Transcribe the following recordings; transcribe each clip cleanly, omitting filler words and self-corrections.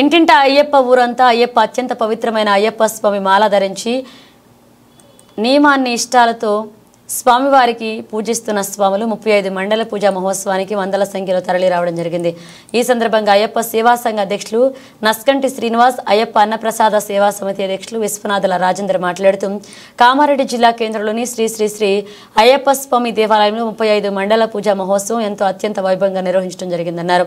ఇంటింట అయ్యప్ప ఊరంతా అయ్యప్ప అత్యంత పవిత్రమైన అయ్యప్ప స్వామి మాల ధరించి నియమాన్ని ఇష్టాలతో స్వామివారికి పూజిస్తున్న స్వాములు 35 మండల పూజా మహోత్సవానికి వందల సంఖ్యలో తరలి రావడం జరిగింది. ఈ సందర్భంగా అయ్యప్ప సేవా సంఘ అధ్యక్షులు నస్కంటి శ్రీనివాస్, అయ్యప్ప అన్నప్రసాద సేవా సమితి అధ్యక్షులు విశ్వనాథల రాజేంద్ర మాట్లాడుతూ కామారెడ్డి జిల్లా కేంద్రంలోని శ్రీ శ్రీ శ్రీ అయ్యప్ప స్వామి దేవాలయంలో 35 మండల పూజా మహోత్సవం ఎంతో అత్యంత వైభవంగా నిర్వహించడం జరిగిందన్నారు.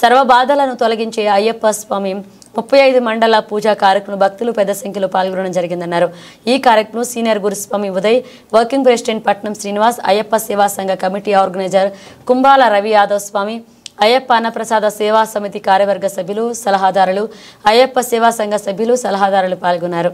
సర్వ బాధలను తొలగించే అయ్యప్ప స్వామి 35 మండల పూజా కార్యక్రమం భక్తులు పెద్ద సంఖ్యలో పాల్గొనడం జరిగిందన్నారు. ఈ కార్యక్రమం సీనియర్ గురుస్వామి ఉదయ్, వర్కింగ్ ప్రెసిడెంట్ పట్నం శ్రీనివాస్, అయ్యప్ప సేవా సంఘ కమిటీ ఆర్గనైజర్ కుంబాల రవి యాదవ్ స్వామి, అయ్యప్ప అన్నప్రసాద సేవా సమితి కార్యవర్గ సభ్యులు, సలహాదారులు, అయ్యప్ప సేవా సంఘ సభ్యులు, సలహాదారులు పాల్గొన్నారు.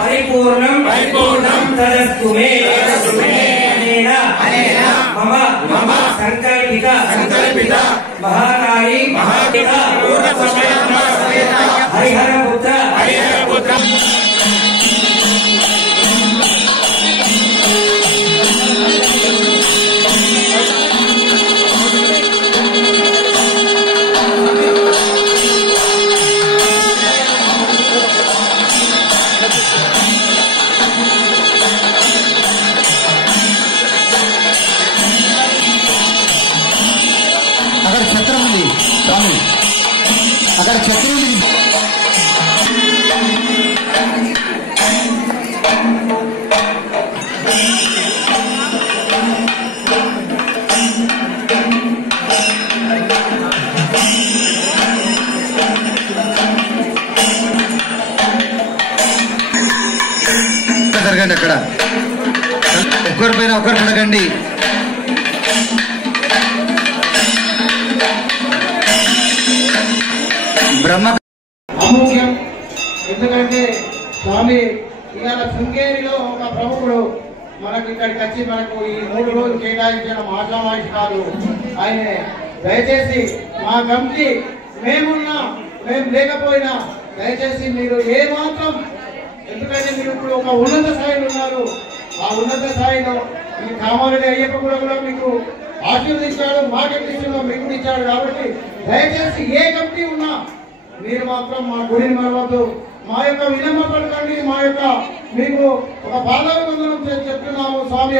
परिपूर्णं तदस्तु मे मम संकल्पिता महाकाली हरिहर पुत्र अगर छत्री జరగండి అక్కడ ఒకరిపైన ఒకరు పడకండి బ్రహ్మ అమూల్యం ఎందుకంటే స్వామి ఇవాళ శృంగేరిలో ఒక ప్రముఖుడు మనకు ఇక్కడికి వచ్చి మనకు ఈ 3 రోజులు కేటాయించిన మాట్లామాయిషి కాదు ఆయన దయచేసి మా కమిటీ మేము లేకపోయినా దయచేసి మీరు ఏ మాత్రం ఎందుకంటే మీరు ఇప్పుడు ఒక ఉన్నత స్థాయిలో ఉన్నారు ఆ ఉన్నత స్థాయిలో ఈ కామారెడ్డి అయ్యప్ప కూడా మీకు ఆశీర్వదించాడు మాకెట్టించాడు మీకు ఇచ్చాడు కాబట్టి దయచేసి ఏ కమిటీ ఉన్నా మీరు మాత్రం మా గుడిని మరవద్దు మా యొక్క వినమ్ర పడకండి మా యొక్క మీకు ఒక పాదాభివందనం చెప్తున్నాము స్వామి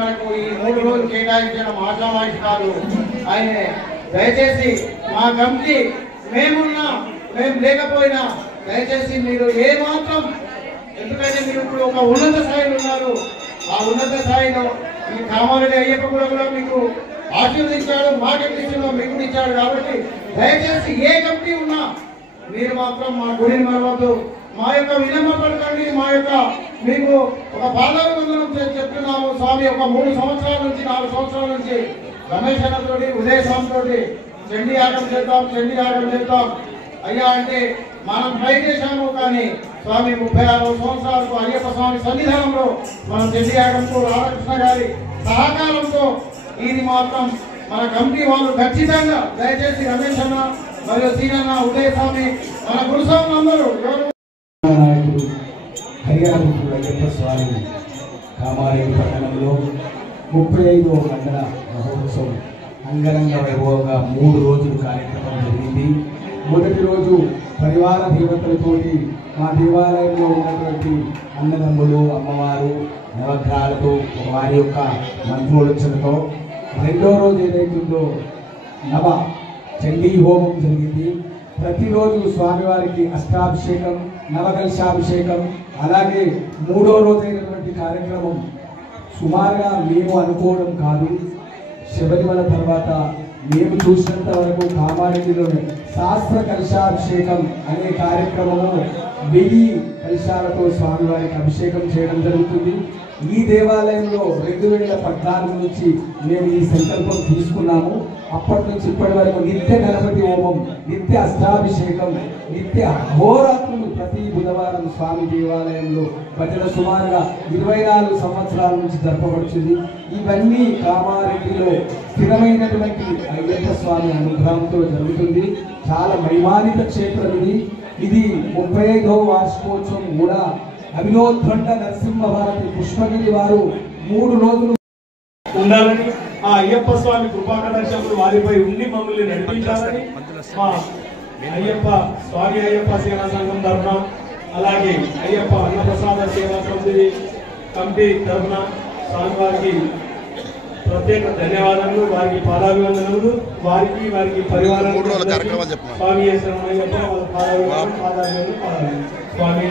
మనకు ఈ 3 రోజులు కేటాయించిన మాట్లామాయిషి కాదు ఆయన దయచేసి మా కమిటీ మేము లేకపోయినా దయచేసి మీరు ఏ మాత్రం ఎందుకంటే మీరు ఇప్పుడు ఒక ఉన్నత స్థాయిలో ఉన్నారు ఆ ఉన్నత స్థాయిలో ఈ కామారెడ్డి అయ్యప్ప కూడా మీకు ఆశీర్వదించాడు మాకెట్టించాడు మీకు ఇచ్చాడు కాబట్టి దయచేసి ఏ కమిటీ ఉన్నా మీరు మాత్రం మా గుడిని మరవద్దు మా యొక్క వినమ్ర పడకండి మా యొక్క మీకు ఒక పాదాభివందనం చెప్తున్నాము స్వామి ఒక 3 సంవత్సరాల నుంచి 4 సంవత్సరాల నుంచి రమేష్ అన్నతోటి ఉదయస్వామితోటి చండీ యాగం చేద్దాం అయ్యా అంటే మనం ట్రై చేశాము కానీ స్వామి 36 సంవత్సరాలకు అయ్యప్ప స్వామి సన్నిధానంలో మనం చండీ యాగంతో రాధాకృష్ణ గారి సహకారంతో ఇది మాత్రం మన కమిటీ వాళ్ళు ఖచ్చితంగా దయచేసి రమేష్ అన్న మరియు సీనన్న ఉదయస్వామి మన గురుస్వామి అందరూ నాయకుడు హరిహరపుత్రుడు అయ్యప్ప స్వామి కామారెడ్డి పట్టణంలో 35వ మండల మహోత్సవం అంగరంగ వైభవంగా 3 రోజులు కార్యక్రమం జరిగింది. మొదటి రోజు పరివార దేవతలతోటి మా దేవాలయంలో ఉన్నటువంటి అన్నదమ్ములు అమ్మవారు నవగ్రహాలతో వారి యొక్క మంత్రోచ్చలతో రెండో రోజు ఏదైతుందో నవ చండీ హోమం జరిగింది. ప్రతిరోజు స్వామివారికి అష్టాభిషేకం, నవకలశాభిషేకం, అలాగే 3వ రోజైనటువంటి కార్యక్రమం సుమారుగా మేము అనుకోవడం కాదు, శబరిమల తర్వాత మేము చూసినంత వరకు కామారెడ్డిలోనే శాస్త్ర కలశాభిషేకం అనే కార్యక్రమము 1000 కలశాలతో స్వామివారికి అభిషేకం చేయడం జరుగుతుంది. ఈ దేవాలయంలో 2014 నుంచి మేము ఈ సంకల్పం తీసుకున్నాము. అప్పటి నుంచి ఇప్పటి వరకు నిత్య గణపతి హోమం, నిత్య అష్టాభిషేకం, నిత్య అహోరాత్రులు ప్రతి బుధవారం స్వామి దేవాలయంలో భజన సుమారుగా 24 సంవత్సరాల నుంచి జరపబడుతుంది. ఇవన్నీ కామారెడ్డిలో స్థిరమైనటువంటి అయ్యప్ప స్వామి అనుగ్రహంతో జరుగుతుంది. చాలా మహిమానిత క్షేత్రం ఇది. ఇది 35వ వార్షికోత్సవం కూడా అభినోద్భండ నరసింహ భారతి పుష్పగిరి వారు 3 రోజులు ఉండాలని, ఆ అయ్యప్ప స్వామి కృపాకటాక్షములు వారిపై ఉండి మమ్మల్ని నడిపించాలని మా స్వామి అయ్యప్ప సేవా సంఘం తరఫున, అలాగే అయ్యప్ప అన్నప్రసాద సేవా కమిటీ తరఫున స్వామివారికి ప్రత్యేక ధన్యవాదాలు, వారికి పాదాభివందనములు, వారికి పరివారానికి స్వామి స్వామి